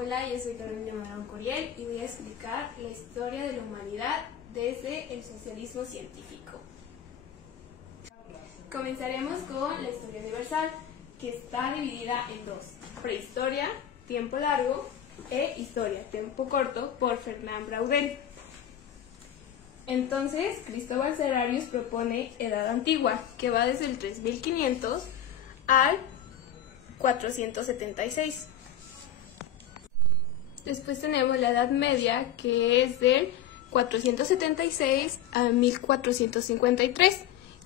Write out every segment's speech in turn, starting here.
Hola, yo soy Carolina Morán Curiel y voy a explicar la historia de la humanidad desde el socialismo científico. Comenzaremos con la historia universal, que está dividida en dos: prehistoria, tiempo largo, e historia, tiempo corto, por Fernand Braudel. Entonces, Cristóbal Serrarius propone Edad Antigua, que va desde el 3500 al 476. Después tenemos la Edad Media, que es del 476 a 1453.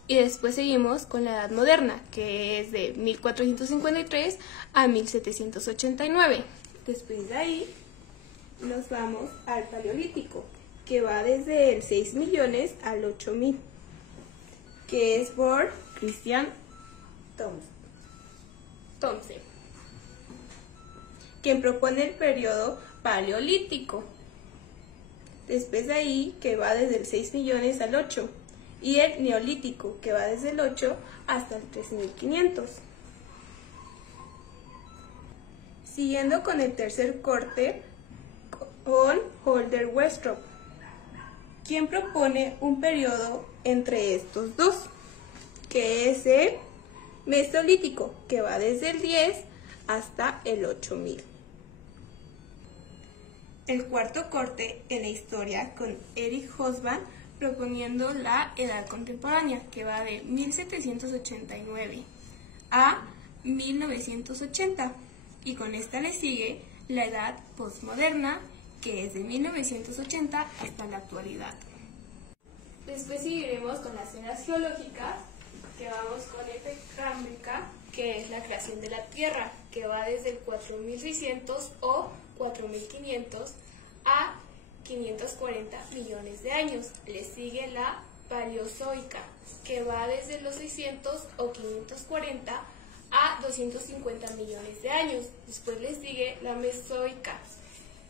Y después seguimos con la Edad Moderna, que es de 1453 a 1789. Después de ahí nos vamos al Paleolítico, que va desde el 6 millones al 8000, que es por Christian Thomsen, quien propone el periodo Paleolítico. Después de ahí, que va desde el 6 millones al 8, y el Neolítico, que va desde el 8 hasta el 3500. Siguiendo con el tercer corte, con Holder Westrop, quien propone un periodo entre estos dos, que es el Mesolítico, que va desde el 10 hasta el 8000. El cuarto corte en la historia, con Eric Hobsbawm, proponiendo la Edad Contemporánea, que va de 1789 a 1980, y con esta le sigue la Edad Postmoderna, que es de 1980 hasta la actualidad. Después seguiremos con las eras geológicas, que vamos con Epicámbrica, que es la creación de la Tierra, que va desde el 4600 o 4500 a 540 millones de años. Le sigue la Paleozoica, que va desde los 600 o 540 a 250 millones de años. Después le sigue la Mesozoica,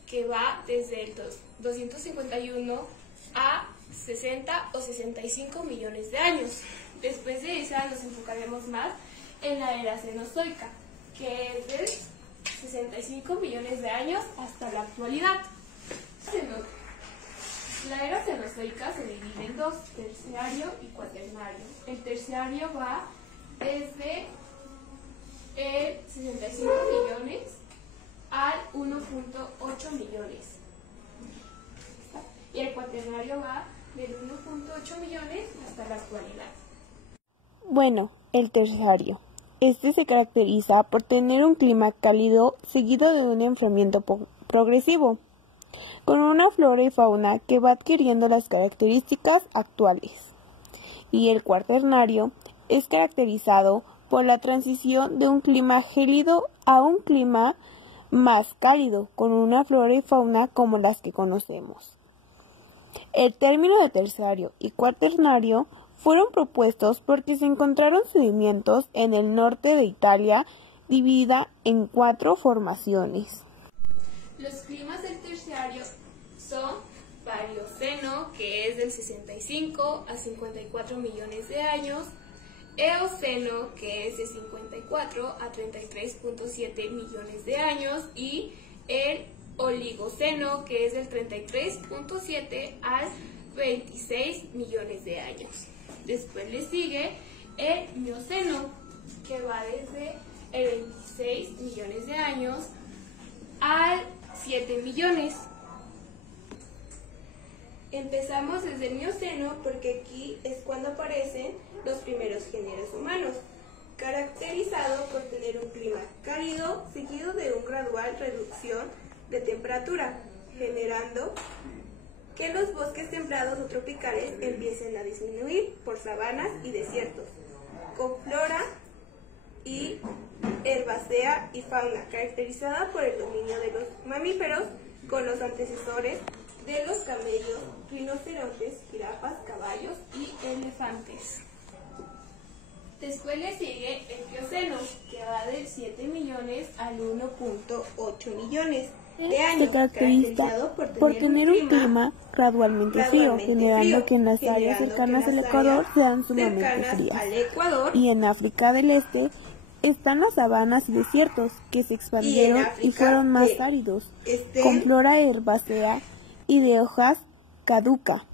que va desde el 251 a 60 o 65 millones de años. Después de esa nos enfocaremos más en la era Cenozoica, que es de 65 millones de años hasta la actualidad. La era Cenozoica se divide en dos: terciario y cuaternario. El terciario va desde el 65 millones al 1.8 millones. Y el cuaternario va del 1.8 millones hasta la actualidad. Bueno, el terciario. Este se caracteriza por tener un clima cálido seguido de un enfriamiento progresivo, con una flora y fauna que va adquiriendo las características actuales. Y el cuaternario es caracterizado por la transición de un clima gélido a un clima más cálido, con una flora y fauna como las que conocemos. El término de terciario y cuaternario fueron propuestos porque se encontraron sedimentos en el norte de Italia dividida en 4 formaciones. Los climas del terciario son Paleoceno, que es del 65 a 54 millones de años, Eoceno, que es de 54 a 33.7 millones de años, y el Oligoceno, que es del 33.7 al 26 millones de años. Después le sigue el Mioceno, que va desde el 26 millones de años al 7 millones. Empezamos desde el Mioceno porque aquí es cuando aparecen los primeros géneros humanos, caracterizado por tener un clima cálido seguido de una gradual reducción de temperatura, generando que los bosques templados o tropicales empiecen a disminuir por sabanas y desiertos, con flora y herbácea y fauna caracterizada por el dominio de los mamíferos, con los antecesores de los camellos, rinocerontes, jirafas, caballos y elefantes. Después le sigue el Plioceno, que va del 7 millones al 1.8 millones de años, Se caracteriza por tener un clima gradualmente frío, generando que en las áreas cercanas al Ecuador sean sumamente frías, y en África del Este están las sabanas y desiertos, que se expandieron y fueron más áridos, con flora herbácea y de hojas caduca,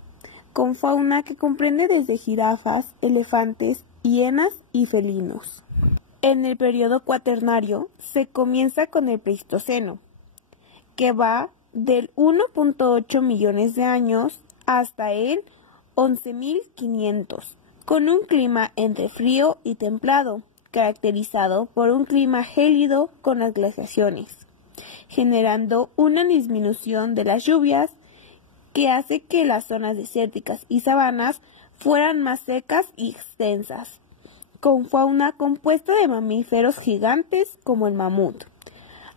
con fauna que comprende desde jirafas, elefantes, hienas y felinos. En el periodo cuaternario se comienza con el Pleistoceno, que va del 1.8 millones de años hasta el 11.500, con un clima entre frío y templado, caracterizado por un clima gélido con las glaciaciones, generando una disminución de las lluvias que hace que las zonas desérticas y sabanas fueran más secas y extensas, con fauna compuesta de mamíferos gigantes como el mamut,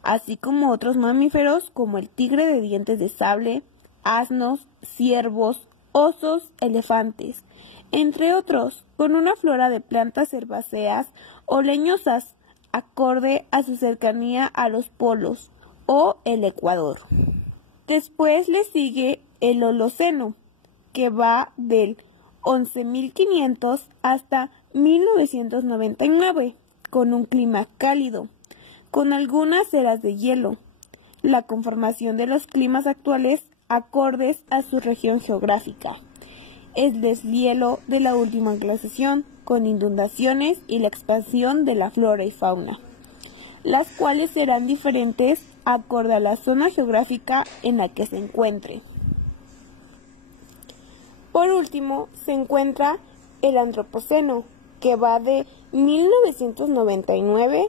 así como otros mamíferos como el tigre de dientes de sable, asnos, ciervos, osos, elefantes, entre otros, con una flora de plantas herbáceas o leñosas, acorde a su cercanía a los polos o el Ecuador. Después le sigue el Holoceno, que va del 11.500 hasta 1999, con un clima cálido, con algunas eras de hielo. La conformación de los climas actuales acordes a su región geográfica. El deshielo de la última glaciación, con inundaciones y la expansión de la flora y fauna, las cuales serán diferentes acorde a la zona geográfica en la que se encuentre. Por último, se encuentra el Antropoceno, que va de 1999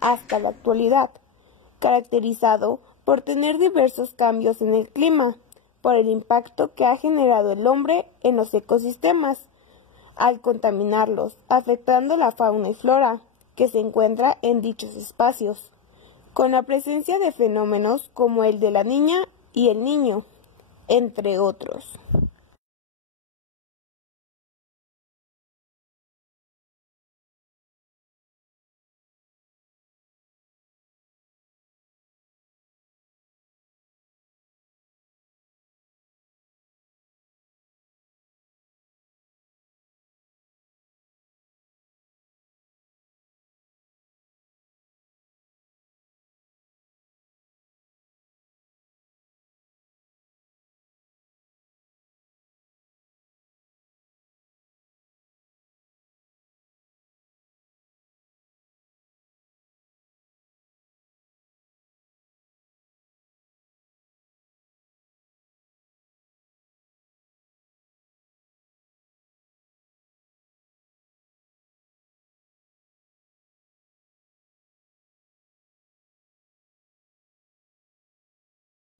hasta la actualidad, caracterizado por tener diversos cambios en el clima, por el impacto que ha generado el hombre en los ecosistemas, al contaminarlos, afectando la fauna y flora que se encuentra en dichos espacios, con la presencia de fenómenos como el de la niña y el niño, entre otros.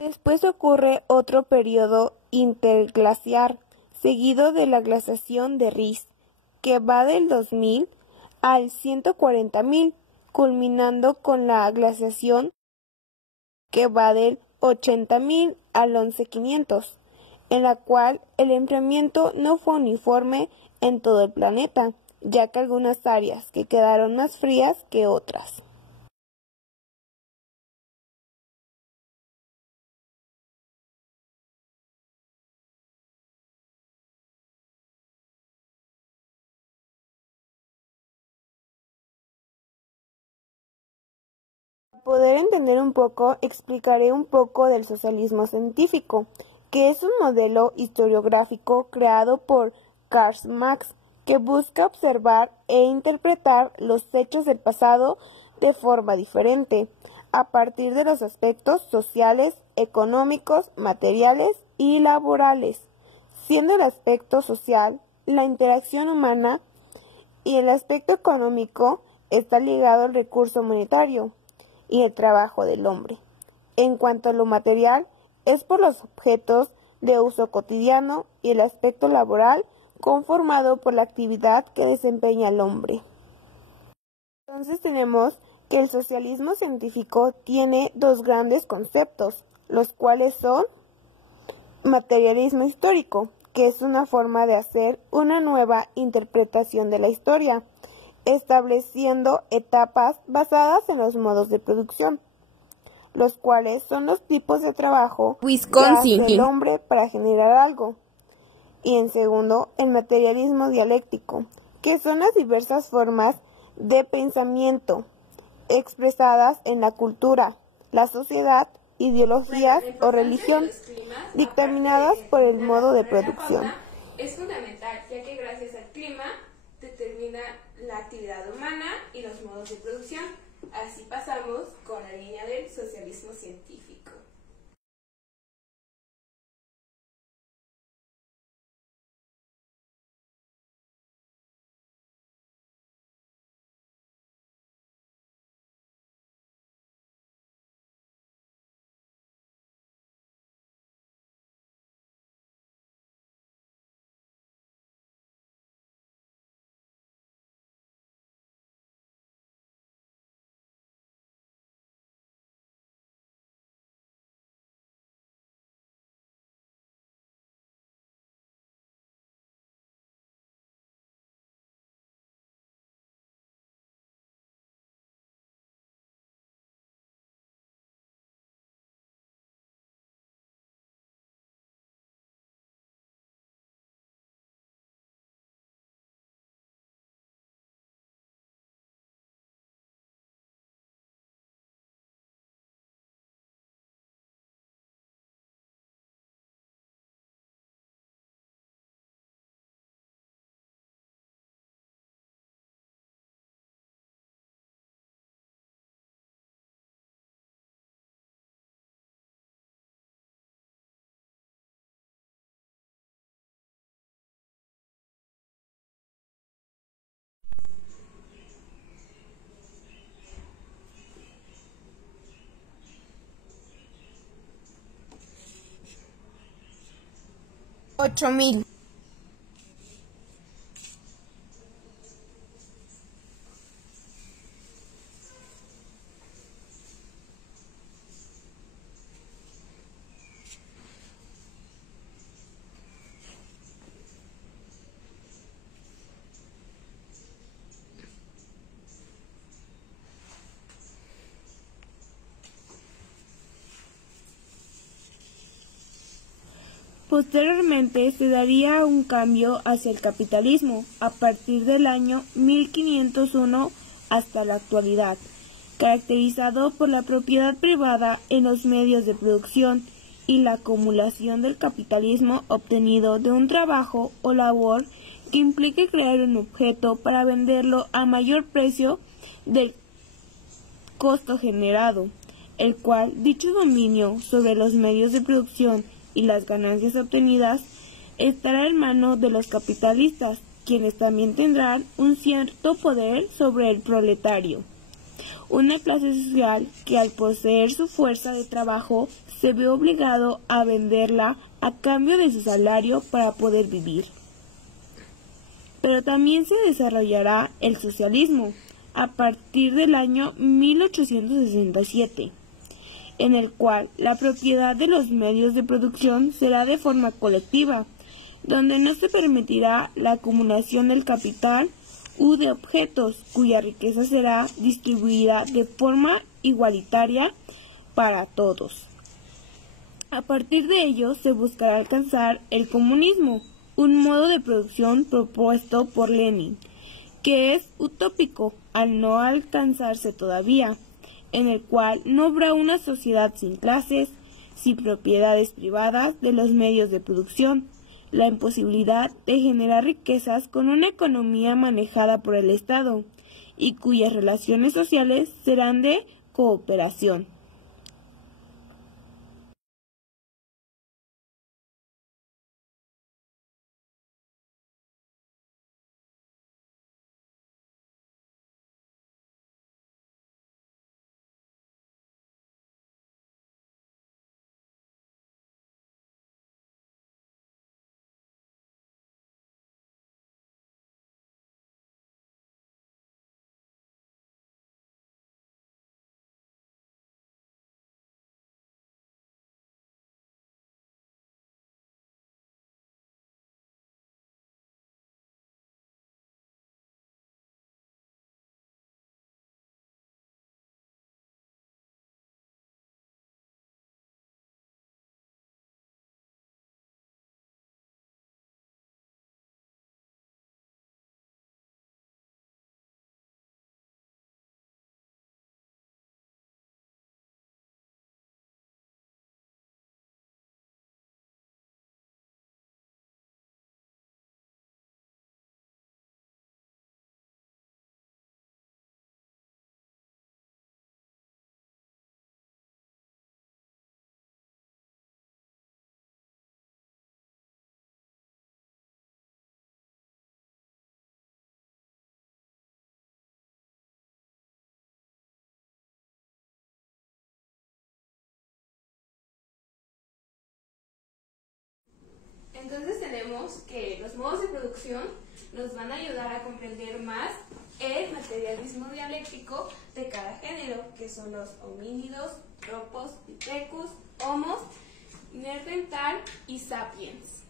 Después ocurre otro periodo interglaciar, seguido de la glaciación de Riss, que va del 2000 al 140.000, culminando con la glaciación que va del 80.000 al 11.500, en la cual el enfriamiento no fue uniforme en todo el planeta, ya que algunas áreas que quedaron más frías que otras. Para poder entender un poco, explicaré un poco del socialismo científico, que es un modelo historiográfico creado por Karl Marx, que busca observar e interpretar los hechos del pasado de forma diferente, a partir de los aspectos sociales, económicos, materiales y laborales, siendo el aspecto social la interacción humana y el aspecto económico está ligado al recurso monetario y el trabajo del hombre. En cuanto a lo material, es por los objetos de uso cotidiano y el aspecto laboral conformado por la actividad que desempeña el hombre. Entonces tenemos que el socialismo científico tiene dos grandes conceptos, los cuales son materialismo histórico, que es una forma de hacer una nueva interpretación de la historia, estableciendo etapas basadas en los modos de producción, los cuales son los tipos de trabajo que hace el hombre para generar algo. Y en segundo, el materialismo dialéctico, que son las diversas formas de pensamiento expresadas en la cultura, la sociedad, ideologías o religión, dictaminadas por el modo de producción. Es fundamental, ya que gracias al clima determina la actividad humana y los modos de producción. Así pasamos con la línea del socialismo científico. Ocho mil. 'Posteriormente se daría un cambio hacia el capitalismo a partir del año 1501 hasta la actualidad, caracterizado por la propiedad privada en los medios de producción y la acumulación del capitalismo obtenido de un trabajo o labor que implique crear un objeto para venderlo a mayor precio del costo generado, el cual dicho dominio sobre los medios de producción y las ganancias obtenidas estará en manos de los capitalistas, quienes también tendrán un cierto poder sobre el proletario, una clase social que al poseer su fuerza de trabajo se ve obligado a venderla a cambio de su salario para poder vivir. Pero también se desarrollará el socialismo a partir del año 1867, en el cual la propiedad de los medios de producción será de forma colectiva, donde no se permitirá la acumulación del capital u de objetos cuya riqueza será distribuida de forma igualitaria para todos. A partir de ello se buscará alcanzar el comunismo, un modo de producción propuesto por Lenin, que es utópico al no alcanzarse todavía, en el cual no habrá una sociedad sin clases, sin propiedades privadas de los medios de producción, la imposibilidad de generar riquezas con una economía manejada por el Estado, y cuyas relaciones sociales serán de cooperación. Entonces tenemos que los modos de producción nos van a ayudar a comprender más el materialismo dialéctico de cada género, que son los homínidos, tropos, pithecus, homos, neandertal y sapiens.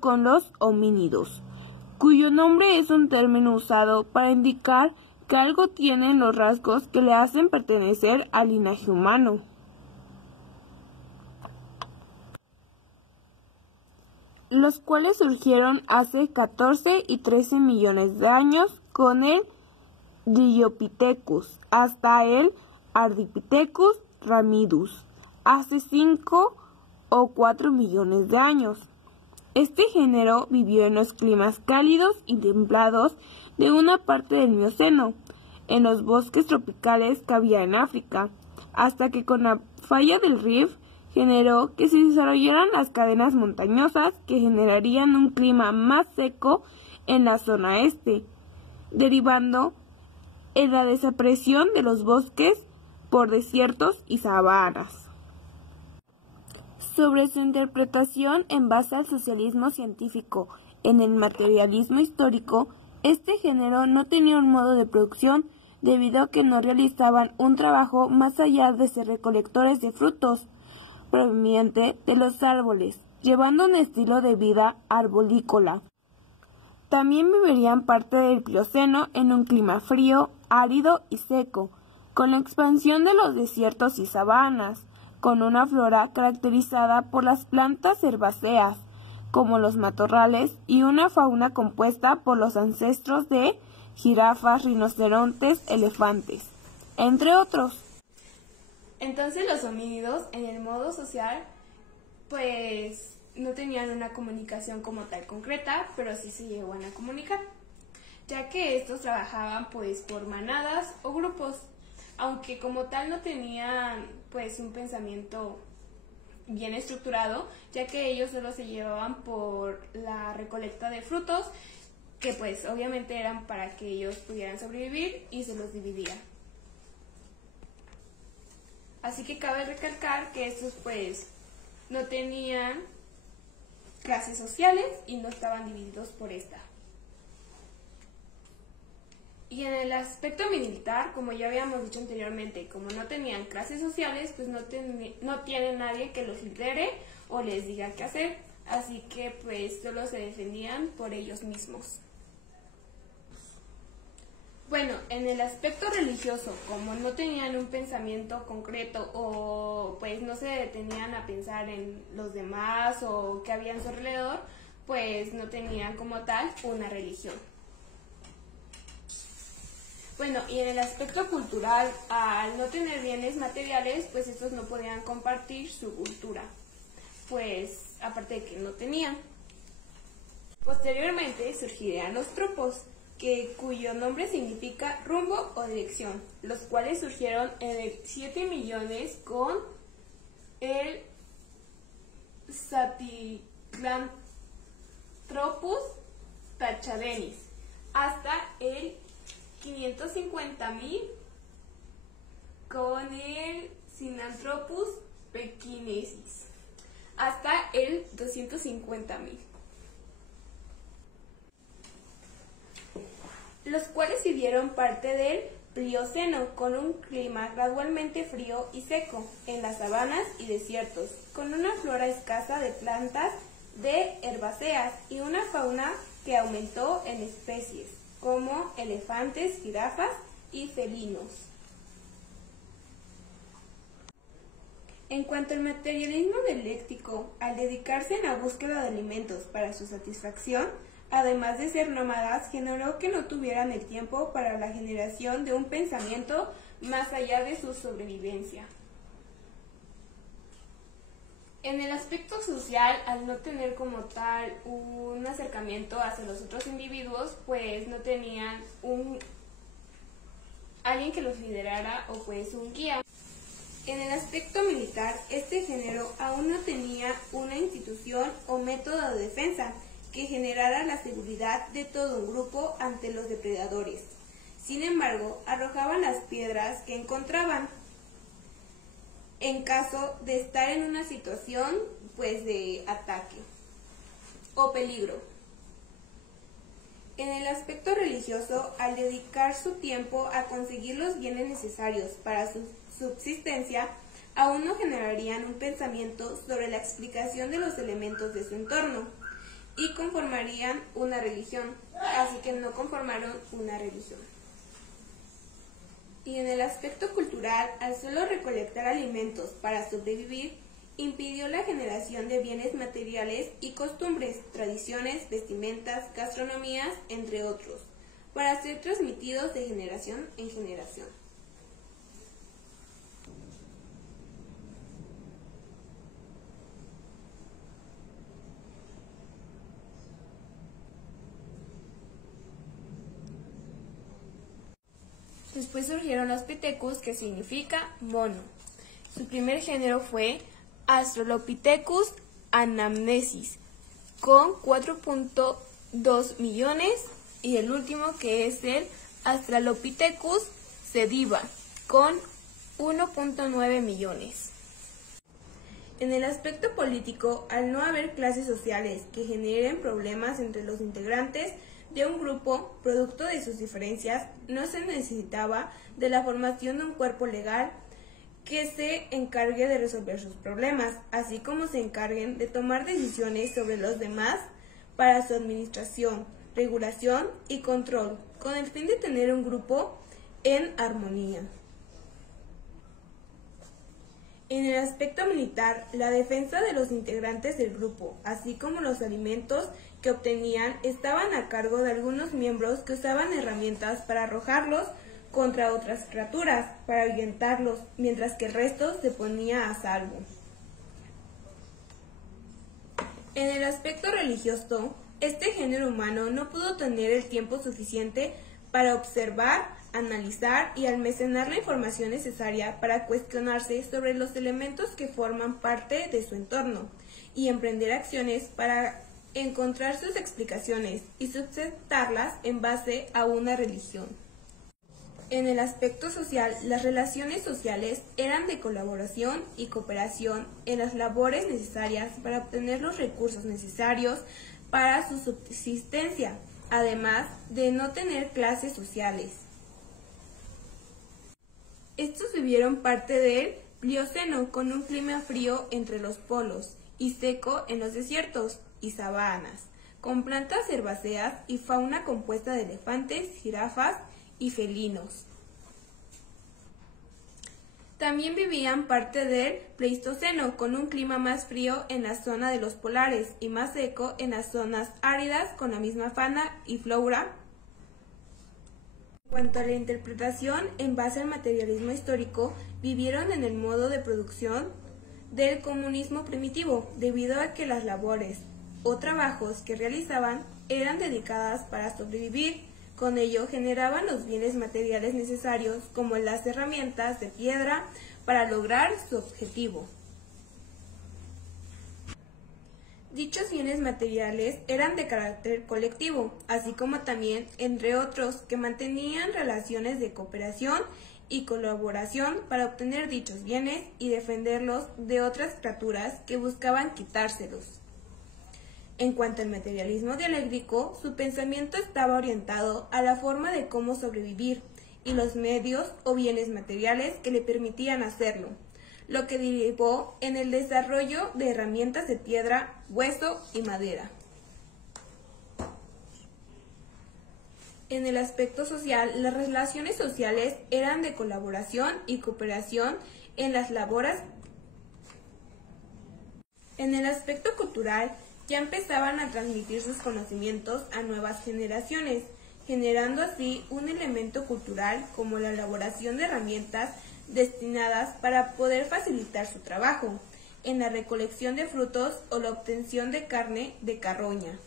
Con los homínidos, cuyo nombre es un término usado para indicar que algo tiene los rasgos que le hacen pertenecer al linaje humano. Los cuales surgieron hace 14 y 13 millones de años con el Dryopithecus hasta el Ardipithecus ramidus hace 5 o 4 millones de años. Este género vivió en los climas cálidos y templados de una parte del Mioceno, en los bosques tropicales que había en África, hasta que con la falla del Rift generó que se desarrollaran las cadenas montañosas que generarían un clima más seco en la zona este, derivando en la desaparición de los bosques por desiertos y sabanas. Sobre su interpretación en base al socialismo científico en el materialismo histórico, este género no tenía un modo de producción debido a que no realizaban un trabajo más allá de ser recolectores de frutos proveniente de los árboles, llevando un estilo de vida arborícola. También vivirían parte del Plioceno en un clima frío, árido y seco, con la expansión de los desiertos y sabanas, con una flora caracterizada por las plantas herbáceas, como los matorrales, y una fauna compuesta por los ancestros de jirafas, rinocerontes, elefantes, entre otros. Entonces los homínidos en el modo social pues no tenían una comunicación como tal concreta, pero sí se llegaban a comunicar, ya que estos trabajaban pues por manadas o grupos, aunque como tal no tenían pues un pensamiento bien estructurado, ya que ellos solo se llevaban por la recolecta de frutos, que pues obviamente eran para que ellos pudieran sobrevivir, y se los dividían. Así que cabe recalcar que estos pues no tenían clases sociales y no estaban divididos por esta. Y en el aspecto militar, como ya habíamos dicho anteriormente, como no tenían clases sociales, pues no tienen nadie que los lidere o les diga qué hacer, así que pues solo se defendían por ellos mismos. Bueno, en el aspecto religioso, como no tenían un pensamiento concreto o pues no se detenían a pensar en los demás o qué había en su alrededor, pues no tenían como tal una religión. Bueno, y en el aspecto cultural, al no tener bienes materiales, pues estos no podían compartir su cultura, pues aparte de que no tenían. Posteriormente surgirían los tropos, cuyo nombre significa rumbo o dirección, los cuales surgieron en el 7 millones con el Satyranthropus tachadensis, hasta el 550.000 con el Sinanthropus pekinensis, hasta el 250.000. Los cuales vivieron parte del Plioceno, con un clima gradualmente frío y seco, en las sabanas y desiertos, con una flora escasa de plantas de herbáceas y una fauna que aumentó en especies, como elefantes, jirafas y felinos. En cuanto al materialismo dialéctico, al dedicarse en la búsqueda de alimentos para su satisfacción, además de ser nómadas, generó que no tuvieran el tiempo para la generación de un pensamiento más allá de su sobrevivencia. En el aspecto social, al no tener como tal un acercamiento hacia los otros individuos, pues no tenían alguien que los liderara o pues un guía. En el aspecto militar, este género aún no tenía una institución o método de defensa que generara la seguridad de todo un grupo ante los depredadores. Sin embargo, arrojaban las piedras que encontraban en caso de estar en una situación pues de ataque. o peligro. En el aspecto religioso, al dedicar su tiempo a conseguir los bienes necesarios para su subsistencia, aún no generarían un pensamiento sobre la explicación de los elementos de su entorno y conformarían una religión, así que no conformaron una religión. Y en el aspecto cultural, al solo recolectar alimentos para sobrevivir, impidió la generación de bienes materiales y costumbres, tradiciones, vestimentas, gastronomías, entre otros, para ser transmitidos de generación en generación. Después surgieron los Pithecus, que significa mono. Su primer género fue Australopithecus anamnesis, con 4.2 millones, y el último, que es el Australopithecus sediva, con 1.9 millones. En el aspecto político, al no haber clases sociales que generen problemas entre los integrantes de un grupo, producto de sus diferencias, no se necesitaba de la formación de un cuerpo legal que se encargue de resolver sus problemas, así como se encarguen de tomar decisiones sobre los demás para su administración, regulación y control, con el fin de tener un grupo en armonía. En el aspecto militar, la defensa de los integrantes del grupo, así como los alimentos que obtenían, estaban a cargo de algunos miembros que usaban herramientas para arrojarlos contra otras criaturas, para ahuyentarlos, mientras que el resto se ponía a salvo. En el aspecto religioso, este género humano no pudo tener el tiempo suficiente para observar, analizar y almacenar la información necesaria para cuestionarse sobre los elementos que forman parte de su entorno y emprender acciones para encontrar sus explicaciones y sustentarlas en base a una religión. En el aspecto social, las relaciones sociales eran de colaboración y cooperación en las labores necesarias para obtener los recursos necesarios para su subsistencia, además de no tener clases sociales. Estos vivieron parte del Plioceno, con un clima frío entre los polos y seco en los desiertos y sabanas, con plantas herbáceas y fauna compuesta de elefantes, jirafas y felinos. También vivían parte del Pleistoceno, con un clima más frío en la zona de los polares y más seco en las zonas áridas, con la misma fauna y flora. En cuanto a la interpretación en base al materialismo histórico, vivieron en el modo de producción del comunismo primitivo, debido a que las labores o trabajos que realizaban eran dedicadas para sobrevivir. Con ello generaban los bienes materiales necesarios, como las herramientas de piedra, para lograr su objetivo. Dichos bienes materiales eran de carácter colectivo, así como también, entre otros, que mantenían relaciones de cooperación y colaboración para obtener dichos bienes y defenderlos de otras criaturas que buscaban quitárselos. En cuanto al materialismo dialéctico, su pensamiento estaba orientado a la forma de cómo sobrevivir y los medios o bienes materiales que le permitían hacerlo, lo que derivó en el desarrollo de herramientas de piedra, hueso y madera. En el aspecto social, las relaciones sociales eran de colaboración y cooperación en las labores. En el aspecto cultural, ya empezaban a transmitir sus conocimientos a nuevas generaciones, generando así un elemento cultural como la elaboración de herramientas destinadas para poder facilitar su trabajo, en la recolección de frutos o la obtención de carne de carroña.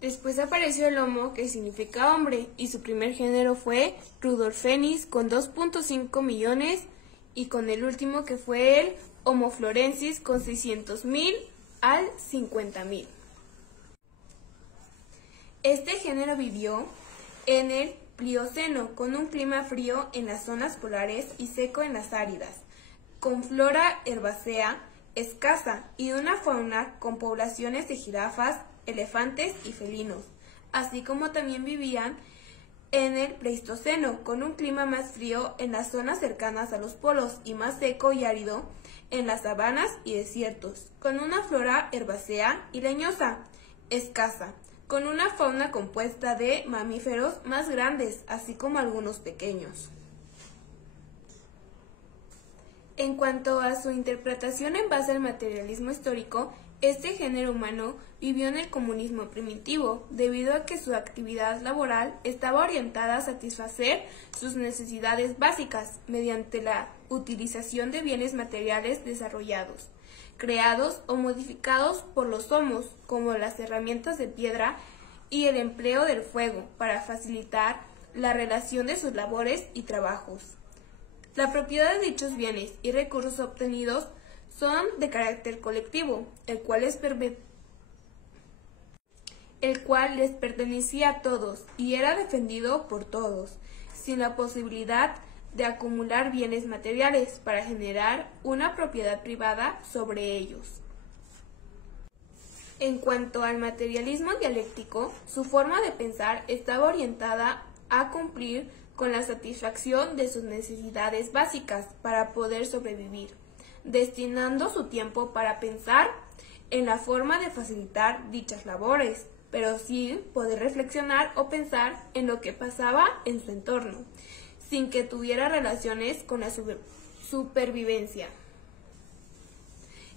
Después apareció el Homo, que significa hombre, y su primer género fue Rudolphenis, con 2.5 millones, y con el último, que fue el Homo florensis, con 600.000 al 50.000. Este género vivió en el Plioceno, con un clima frío en las zonas polares y seco en las áridas, con flora herbácea escasa y una fauna con poblaciones de jirafas, elefantes y felinos, así como también vivían en el Pleistoceno, con un clima más frío en las zonas cercanas a los polos y más seco y árido en las sabanas y desiertos, con una flora herbácea y leñosa, escasa, con una fauna compuesta de mamíferos más grandes, así como algunos pequeños. En cuanto a su interpretación en base al materialismo histórico, este género humano vivió en el comunismo primitivo, debido a que su actividad laboral estaba orientada a satisfacer sus necesidades básicas mediante la utilización de bienes materiales desarrollados, creados o modificados por los homos, como las herramientas de piedra y el empleo del fuego, para facilitar la relación de sus labores y trabajos. La propiedad de dichos bienes y recursos obtenidos son de carácter colectivo, el cual les pertenecía a todos y era defendido por todos, sin la posibilidad de acumular bienes materiales para generar una propiedad privada sobre ellos. En cuanto al materialismo dialéctico, su forma de pensar estaba orientada a cumplir con la satisfacción de sus necesidades básicas para poder sobrevivir, destinando su tiempo para pensar en la forma de facilitar dichas labores, pero sin poder reflexionar o pensar en lo que pasaba en su entorno, sin que tuviera relaciones con la supervivencia.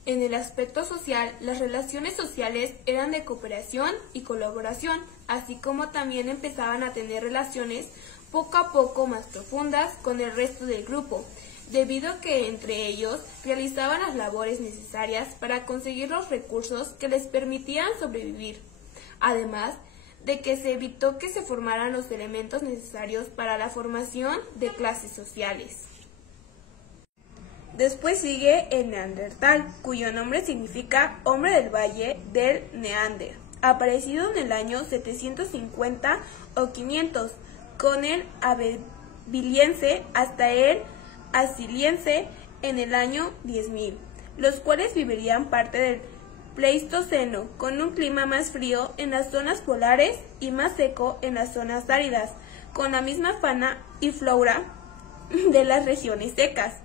En el aspecto social, las relaciones sociales eran de cooperación y colaboración, así como también empezaban a tener relaciones poco a poco más profundas con el resto del grupo, debido a que entre ellos realizaban las labores necesarias para conseguir los recursos que les permitían sobrevivir, además de que se evitó que se formaran los elementos necesarios para la formación de clases sociales. Después sigue el Neandertal, cuyo nombre significa hombre del valle del Neander, aparecido en el año 750 o 500, con el abeliense hasta el asiliense en el año 10.000, los cuales vivirían parte del Pleistoceno, con un clima más frío en las zonas polares y más seco en las zonas áridas, con la misma fauna y flora de las regiones secas,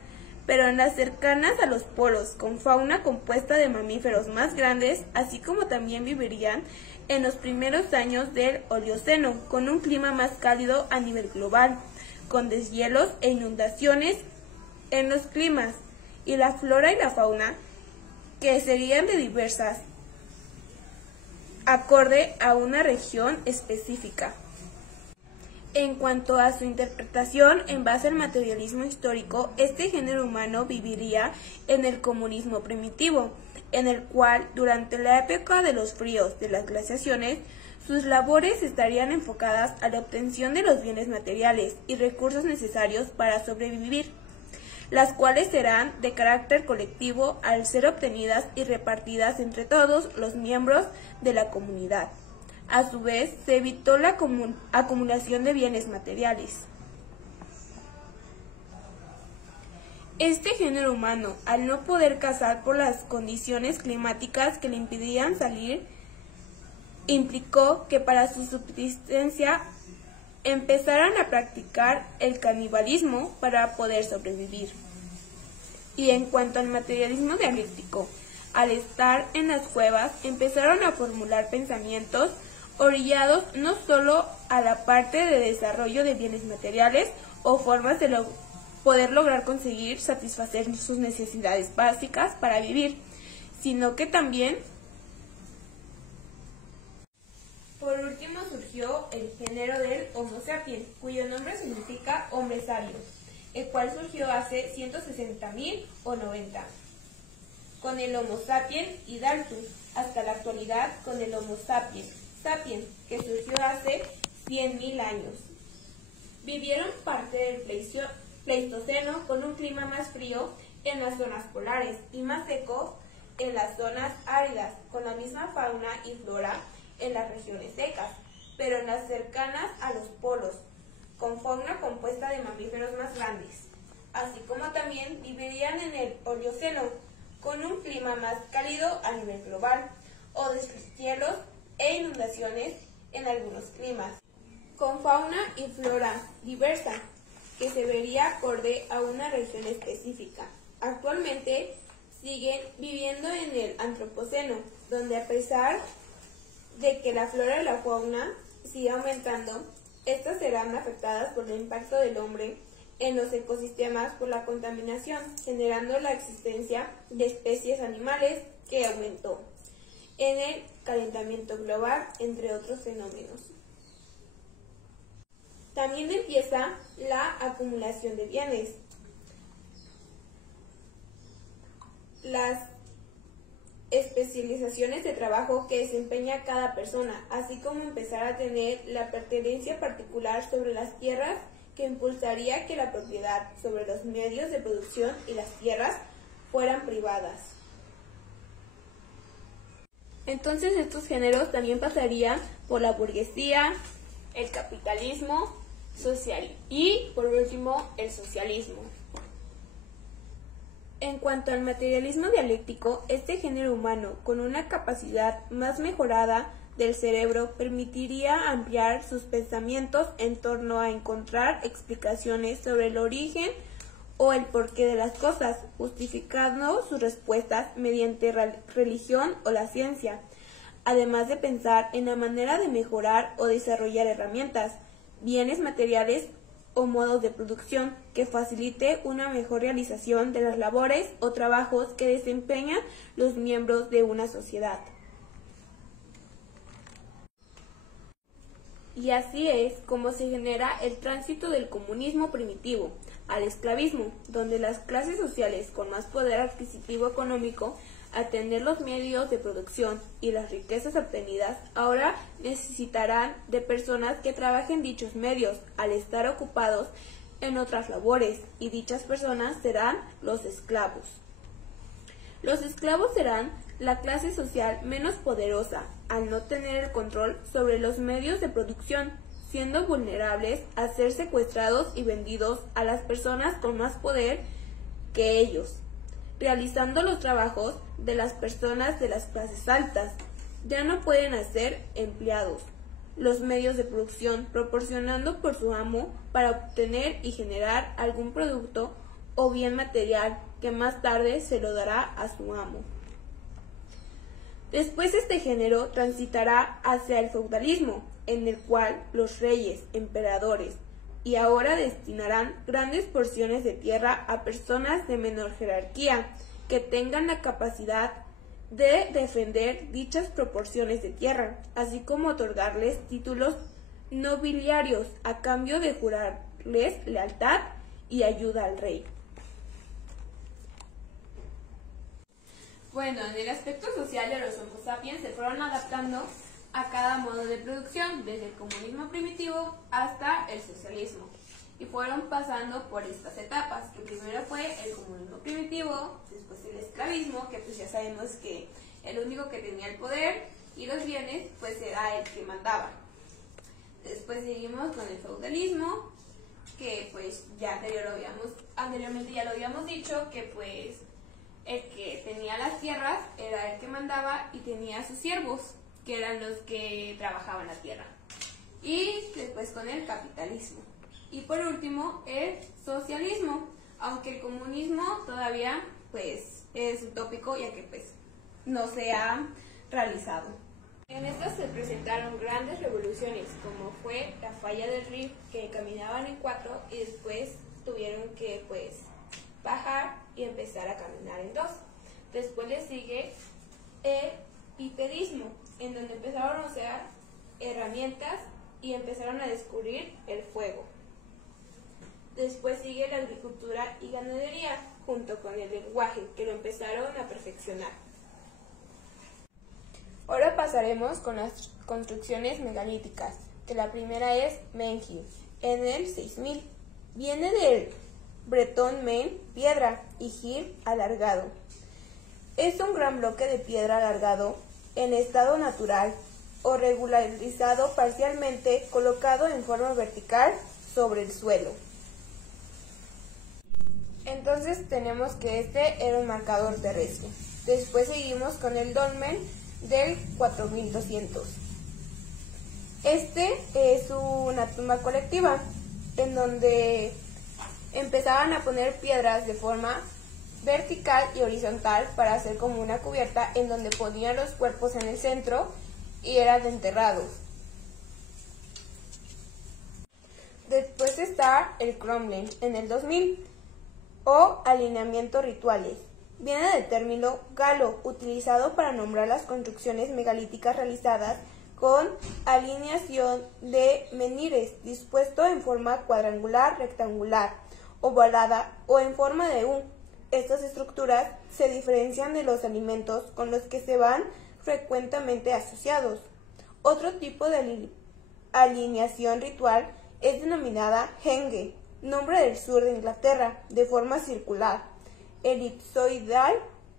pero en las cercanas a los polos, con fauna compuesta de mamíferos más grandes, así como también vivirían en los primeros años del Oligoceno, con un clima más cálido a nivel global, con deshielos e inundaciones en los climas, y la flora y la fauna, que serían de diversas, acorde a una región específica. En cuanto a su interpretación en base al materialismo histórico, este género humano viviría en el comunismo primitivo, en el cual, durante la época de los fríos de las glaciaciones, sus labores estarían enfocadas a la obtención de los bienes materiales y recursos necesarios para sobrevivir, las cuales serán de carácter colectivo al ser obtenidas y repartidas entre todos los miembros de la comunidad. A su vez, se evitó la acumulación de bienes materiales. Este género humano, al no poder cazar por las condiciones climáticas que le impedían salir, implicó que para su subsistencia empezaran a practicar el canibalismo para poder sobrevivir. Y en cuanto al materialismo dialéctico, al estar en las cuevas empezaron a formular pensamientos orillados no solo a la parte de desarrollo de bienes materiales o formas de poder lograr conseguir satisfacer sus necesidades básicas para vivir, sino que también, por último, surgió el género del Homo sapiens, cuyo nombre significa hombre sabio, el cual surgió hace 160.000 o 90, con el Homo sapiens y Dalton, hasta la actualidad con el Homo sapiens, que surgió hace 100.000 años. Vivieron parte del Pleistoceno con un clima más frío en las zonas polares y más seco en las zonas áridas, con la misma fauna y flora en las regiones secas, pero en las cercanas a los polos, con fauna compuesta de mamíferos más grandes, así como también vivirían en el Oligoceno, con un clima más cálido a nivel global, o deshielos e inundaciones en algunos climas, con fauna y flora diversa, que se vería acorde a una región específica. Actualmente siguen viviendo en el Antropoceno, donde a pesar de que la flora y la fauna sigue aumentando, estas serán afectadas por el impacto del hombre en los ecosistemas por la contaminación, generando la existencia de especies animales que aumentó en el calentamiento global, entre otros fenómenos. También empieza la acumulación de bienes. Las especializaciones de trabajo que desempeña cada persona, así como empezar a tener la pertenencia particular sobre las tierras, que impulsaría que la propiedad sobre los medios de producción y las tierras fueran privadas. Entonces estos géneros también pasarían por la burguesía, el capitalismo social y, por último, el socialismo. En cuanto al materialismo dialéctico, este género humano, con una capacidad más mejorada del cerebro, permitiría ampliar sus pensamientos en torno a encontrar explicaciones sobre el origen o el porqué de las cosas, justificando sus respuestas mediante religión o la ciencia, además de pensar en la manera de mejorar o desarrollar herramientas, bienes materiales o modos de producción que facilite una mejor realización de las labores o trabajos que desempeñan los miembros de una sociedad. Y así es como se genera el tránsito del comunismo primitivo al esclavismo, donde las clases sociales con más poder adquisitivo económico, al tener los medios de producción y las riquezas obtenidas, ahora necesitarán de personas que trabajen dichos medios al estar ocupados en otras labores, y dichas personas serán los esclavos. Los esclavos serán la clase social menos poderosa, al no tener el control sobre los medios de producción, siendo vulnerables a ser secuestrados y vendidos a las personas con más poder que ellos, realizando los trabajos de las personas de las clases altas. Ya no pueden ser empleados los medios de producción proporcionando por su amo para obtener y generar algún producto o bien material que más tarde se lo dará a su amo. Después este género transitará hacia el feudalismo, en el cual los reyes, emperadores, y ahora destinarán grandes porciones de tierra a personas de menor jerarquía, que tengan la capacidad de defender dichas proporciones de tierra, así como otorgarles títulos nobiliarios a cambio de jurarles lealtad y ayuda al rey. Bueno, en el aspecto social de los Homo sapiens se fueron adaptando a cada modo de producción, desde el comunismo primitivo hasta el socialismo, y fueron pasando por estas etapas, que primero fue el comunismo primitivo, después el esclavismo, que pues ya sabemos que el único que tenía el poder y los bienes pues era el que mandaba. Después seguimos con el feudalismo, que pues ya anteriormente ya lo habíamos dicho, que pues el que tenía las tierras era el que mandaba y tenía sus siervos, que eran los que trabajaban la tierra. Y después con el capitalismo. Y por último, el socialismo, aunque el comunismo todavía pues es utópico, ya que pues no se ha realizado. En estas se presentaron grandes revoluciones, como fue la falla del Rif, que caminaban en 4 y después tuvieron que pues bajar y empezar a caminar en 2. Después le sigue el hipedismo, en donde empezaron a usar herramientas y empezaron a descubrir el fuego. Después sigue la agricultura y ganadería, junto con el lenguaje, que lo empezaron a perfeccionar. Ahora pasaremos con las construcciones megalíticas, que la primera es Menhir, en el 6000. Viene del bretón men, piedra, y hir, alargado. Es un gran bloque de piedra alargado en estado natural o regularizado parcialmente, colocado en forma vertical sobre el suelo. Entonces Entonces tenemos que este era un marcador terrestre. Después seguimos con el dolmen del 4200. Este es una tumba colectiva en donde empezaban a poner piedras de forma vertical y horizontal para hacer como una cubierta en donde ponían los cuerpos en el centro y eran enterrados. Después está el cromlech en el 2000 o alineamiento rituales. Viene del término galo, utilizado para nombrar las construcciones megalíticas realizadas con alineación de menhires, dispuesto en forma cuadrangular, rectangular, ovalada o en forma de U. Estas estructuras se diferencian de los alimentos con los que se van frecuentemente asociados. Otro tipo de alineación ritual es denominada henge, nombre del sur de Inglaterra, de forma circular, elipsoidal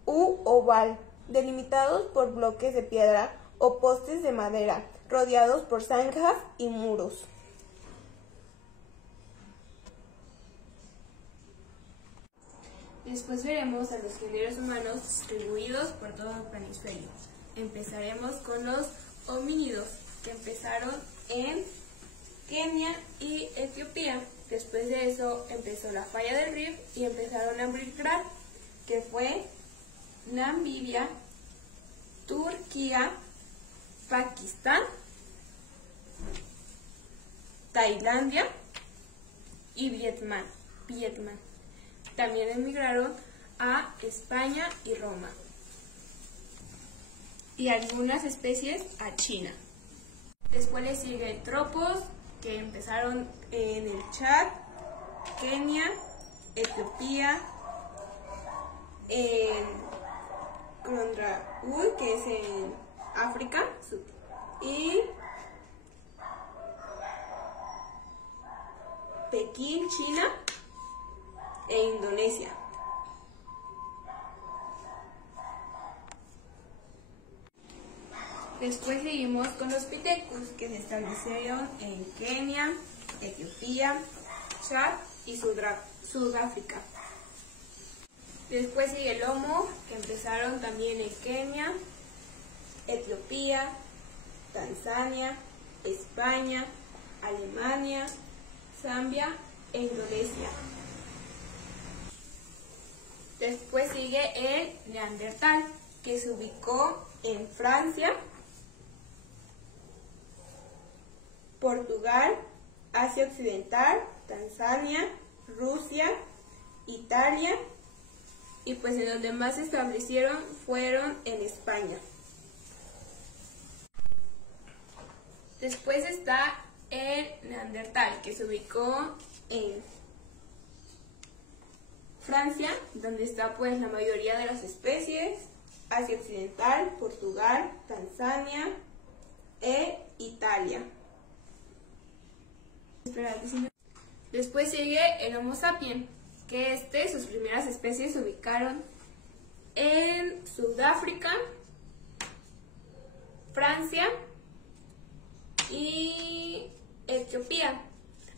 u oval, delimitados por bloques de piedra o postes de madera, rodeados por zanjas y muros. Después veremos a los géneros humanos distribuidos por todo el planisferio. Empezaremos con los homínidos, que empezaron en Kenia y Etiopía. Después de eso empezó la falla del Rift y empezaron a migrar, que fue Namibia, Turquía, Pakistán, Tailandia y Vietnam. También emigraron a España y Roma. Y algunas especies a China. Después le sigue el tropos, que empezaron en el Chad, Kenia, Etiopía, en Condraúl, que es en África, y Pekín, China, e Indonesia. Después seguimos con los Pithecus, que se establecieron en Kenia, Etiopía, Chad y Sudáfrica. Después sigue el Homo, que empezaron también en Kenia, Etiopía, Tanzania, España, Alemania, Zambia e Indonesia. Después sigue el Neandertal, que se ubicó en Francia, Portugal, Asia Occidental, Tanzania, Rusia, Italia, y pues en donde más se establecieron fueron en España. Después está el Neandertal, que se ubicó en Francia, donde está pues la mayoría de las especies, Asia Occidental, Portugal, Tanzania e Italia. Después sigue el Homo sapiens, que sus primeras especies se ubicaron en Sudáfrica, Francia y Etiopía.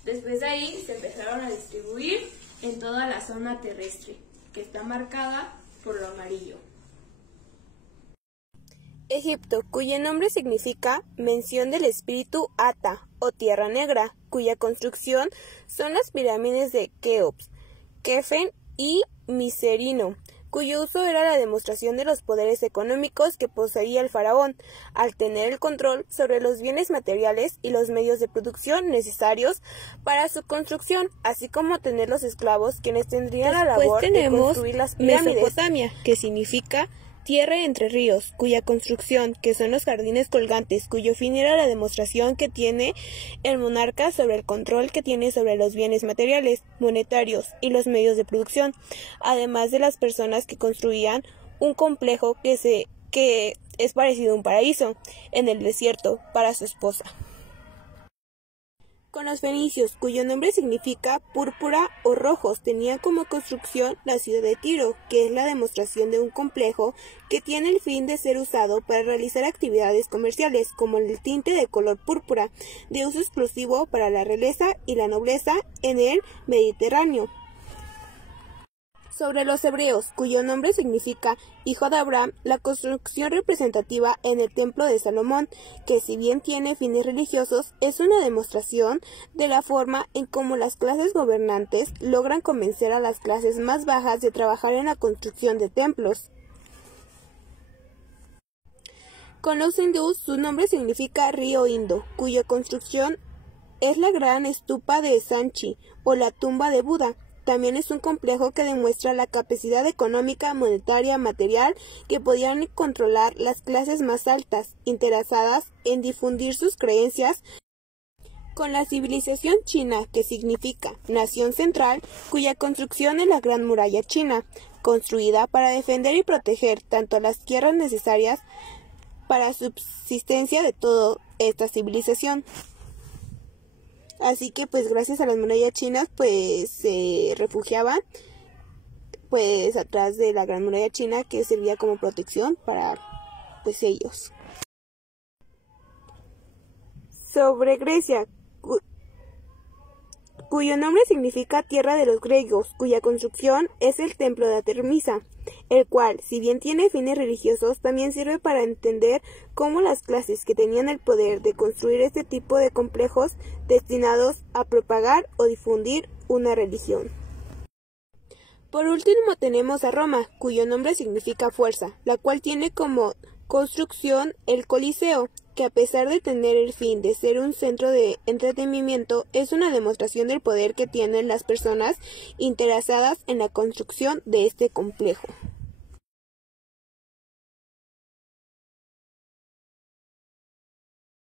Después de ahí se empezaron a distribuir en toda la zona terrestre, que está marcada por lo amarillo. Egipto, cuyo nombre significa mención del espíritu Ata o tierra negra, cuya construcción son las pirámides de Keops, Kefen y Miserino, cuyo uso era la demostración de los poderes económicos que poseía el faraón, al tener el control sobre los bienes materiales y los medios de producción necesarios para su construcción, así como tener los esclavos quienes tendrían la labor de construir las pirámides. Mesopotamia, que significa tierra entre ríos, cuya construcción, que son los jardines colgantes, cuyo fin era la demostración que tiene el monarca sobre el control que tiene sobre los bienes materiales, monetarios y los medios de producción, además de las personas que construían un complejo que es parecido a un paraíso en el desierto para su esposa. Con los fenicios, cuyo nombre significa púrpura o rojos, tenían como construcción la ciudad de Tiro, que es la demostración de un complejo que tiene el fin de ser usado para realizar actividades comerciales, como el tinte de color púrpura, de uso exclusivo para la realeza y la nobleza en el Mediterráneo. Sobre los hebreos, cuyo nombre significa hijo de Abraham, la construcción representativa en el templo de Salomón, que si bien tiene fines religiosos, es una demostración de la forma en cómo las clases gobernantes logran convencer a las clases más bajas de trabajar en la construcción de templos. Con los hindús, su nombre significa río Indo, cuya construcción es la gran estupa de Sanchi o la tumba de Buda. También es un complejo que demuestra la capacidad económica, monetaria, material que podían controlar las clases más altas, interesadas en difundir sus creencias con la civilización china, que significa nación central, cuya construcción es la Gran Muralla China, construida para defender y proteger tanto las tierras necesarias para la subsistencia de toda esta civilización. Así que pues gracias a las murallas chinas pues se refugiaban pues atrás de la Gran Muralla China, que servía como protección para pues ellos. Sobre Grecia, cuyo nombre significa tierra de los griegos, cuya construcción es el templo de Artemisa, el cual, si bien tiene fines religiosos, también sirve para entender cómo las clases que tenían el poder de construir este tipo de complejos destinados a propagar o difundir una religión. Por último tenemos a Roma, cuyo nombre significa fuerza, la cual tiene como construcción el Coliseo, que a pesar de tener el fin de ser un centro de entretenimiento, es una demostración del poder que tienen las personas interesadas en la construcción de este complejo.